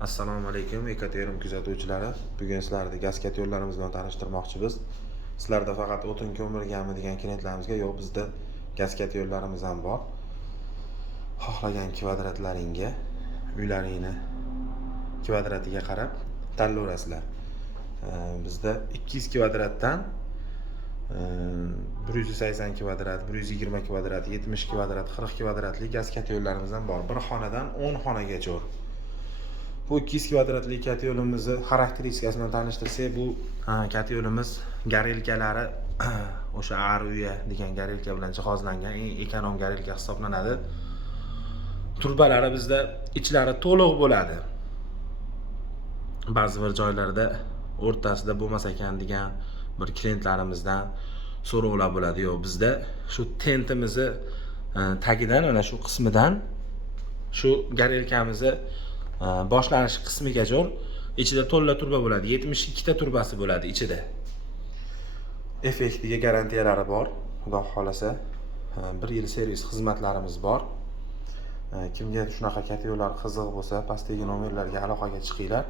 Assalomu alaykum, Ekoterim kuzatuvchilari. Bugun sizlarni gaz yo'llarimiz bilan tanishtirmoqchimiz. Sizlarda faqat o'tin ko'milganmi degan klientlarimizga yo'q, bizda gaz yo'llarimiz ham bor. Xohlagan kvadratlaringga, uylaringni kvadratiga qarab tanlayverasizlar. Bizda 200 kvadratdan 180 kvadrat, 120 kvadrat, 70 kvadrat, 40 kvadratli gaz yo'llarimiz ham bor. Bir xonadan 10 xonagacha. Bu 200 kvadratli kat yo'limizni xarakteristikasi bilan tanishtirsak, bu kat yo'limiz garelkalari o'sha Aruya degan garelka bilan jihozlangan, eng ekonom garelka hisoblanadi. Turbalari bizda ichlari to'liq bo'ladi. Ba'zi bir joylarda o'rtasida bo'lmas ekan degan bir klientlarimizdan so'rovlar bo'ladi. Yo'q, bizda shu tentimizni tagidan, mana shu qismidan shu garelkamizni boshlanish qismiga jo'r ichida to'lla turba bo'ladi. 72 ta turbasi bo'ladi ichida. Effektiga garantiyalari bor. Xudo xolasa 1 yil servis xizmatlarimiz bor. Kimga shunaqa kat yo'llar qiziq bo'lsa, pastdagi nomerlarga aloqaga chiqinglar.